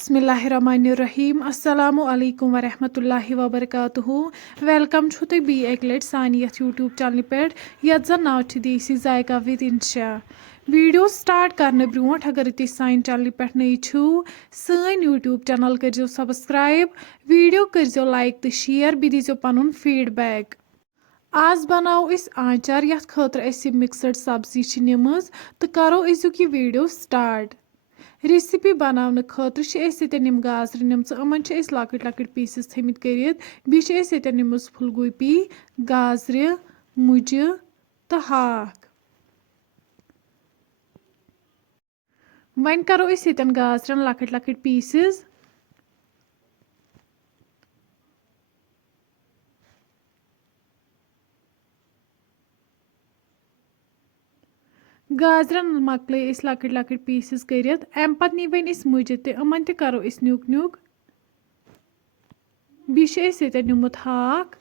बिस्मिल्लाहिर्रहमानिर्रहीम अस्सलामु अलैकुम वरहमतुल्लाहि वबरकातुहू वेलकम छु तुम बी एक लट सानी यथ यूट्यूब चैनल पे यथ जन नाव छ देसी जायका विद इंशा वीडियो स्टार्ट करने ब्रोट अगर तुम सान चैनल पे नई छो सन यूट्यूब चैनल करो सब्सक्राइब वीडियो करो लाइक तो शेयर बी दीजो पनुन फीडबैक। आज बनाओ इस आंचार यथ खतर अस मिक्सड सब्जी छ निमज तो करो अजुक ये वीडियो स्टार्ट। रेसिपी बनाने खतर यम गाजर निम अमन लकट लकट पीसेस थमित करित बीस निमज फुलगोपी गाजर मुज तो हाक। वन करो गाजरन लकट लकट पीसेस गाजरन मकल लकट लकट पीसेस करित अम पत नी वन मुज तमन करो न्यूक न्यूक बीस नुमुत हाक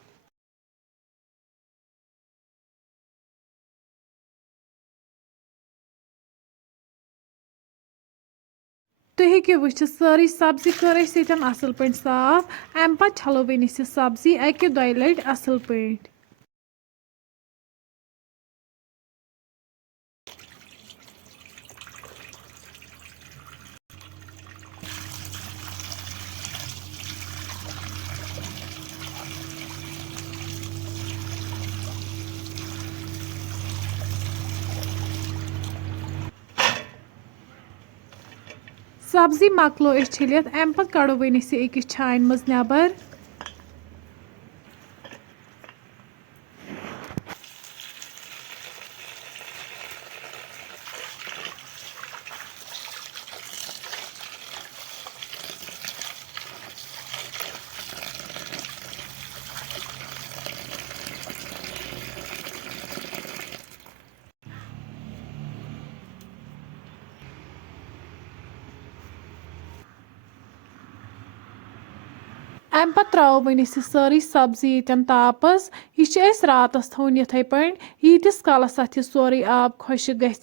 तुम हेको वुचित सारी सब्जी कर असल पे साफ अम पे छलो वन सब्जी अकि दो लट असल पे। सब्जी मकलो छिलित अम पे कड़ो वन अकिस छान मज नबर। अम पे त्रो वन सारी सब्जी ये तापस यह रातस थवन इथे पे यीतिस कालस अथ सोरे आब खुश गि।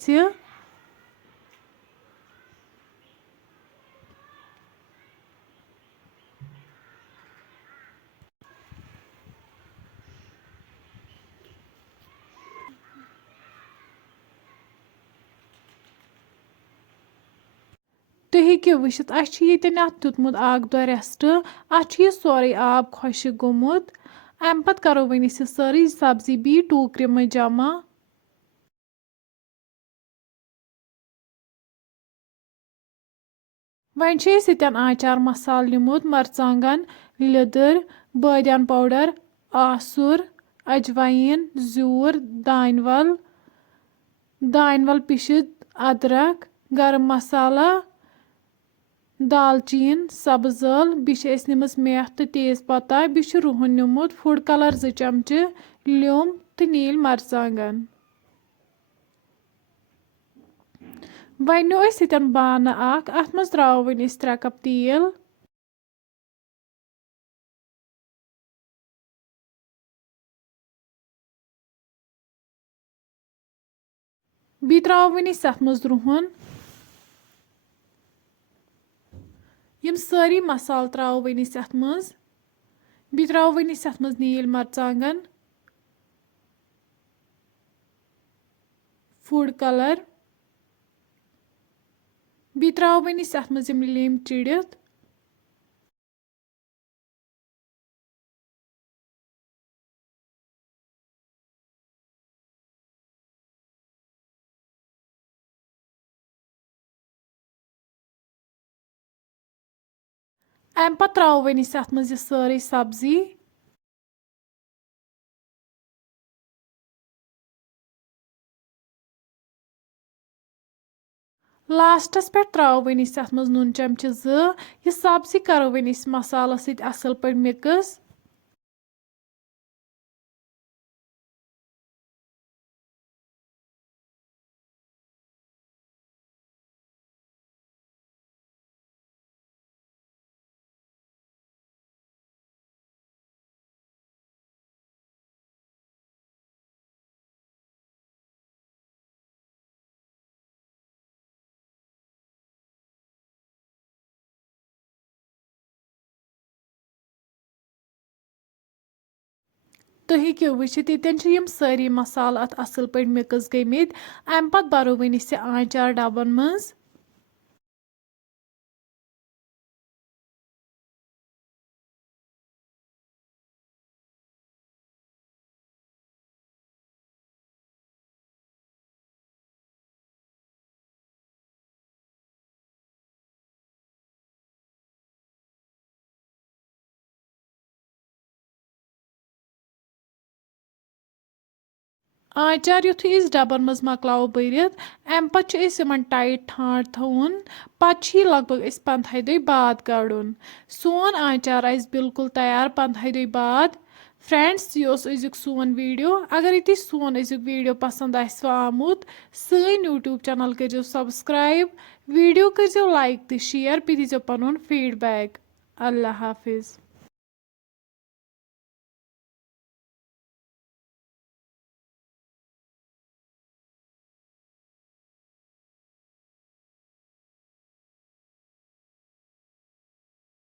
तुम हेको वुचित अन तुतमुत अख दो रेस्ट अ सोरे आब खुश गोमुत अम पे करो वन सारी सब्जी बी टोकर मज जमा। वन आचार मसाल निमुत मरचांगन लिदर बादियान पाउडर आसुर अजवाइन जूर दानवल पिशित अदरक गरम मसाला दालचीन सब्ज ٲल बीस निमस मेथ तो तेज पत्ता बीस रुहन निमुत फूड कलर 2 चमचे लियोम तो नील मरचांगन वन बान अत मज त्रो वन 3 कप तेल। बी त्रो वन अत मज रुहन यम सारी मसाल त्रो वन अत मज बी त्रो वन अत मज नील मरचांगन फूड कलर बी त्रो वन अत मज लेम चिड़ित अम पे त्रो वन अत मज सारी सब्जी। लास्टस पे त्रो वन अत मज नून चमचे 2 यह सब्जी करो वन मसाला सत असल पे मिक्स। تُہۍ ہیٚکِو وٕچھِتھ ییٚتٮ۪ن چھِ یِم سٲری مصالہٕ اَتھ اَصٕل پٲٹھۍ مِکٕس گٔمٕتۍ. اَمہِ پَتہٕ بَرو وۄنۍ أسۍ یہِ آنچار ڈَبَن منٛز. آنچار یُتھُے أسۍ ڈَبَن منٛز مۄکلاوو بٔرِتھ اَمہِ پَتہٕ چھُ أسۍ یِمَن ٹایٹ ٹھانٛڈ تھاوُن. پَتہٕ چھِ یہِ لگ بگ أسۍ 15 دۄہہِ بعد کَڑُن. سون آنچار آسہِ بِلکُل تیار 15 دۄہہِ بعد. فرٛٮ۪نٛڈٕس یہِ اوس أزیُک سون ویٖڈیو. اگرے تۄہہِ سون أزیُک ویٖڈیو پَسنٛد آسِوٕ آمُت سٲنۍ یوٗٹیوٗب چَنَل کٔرۍزیو سَبسکرایب. ویٖڈیو کٔرۍزیو لایک تہٕ شِیَر بیٚیہِ دیٖزیو پَنُن فیٖڈبیک. اللہ حافِظ.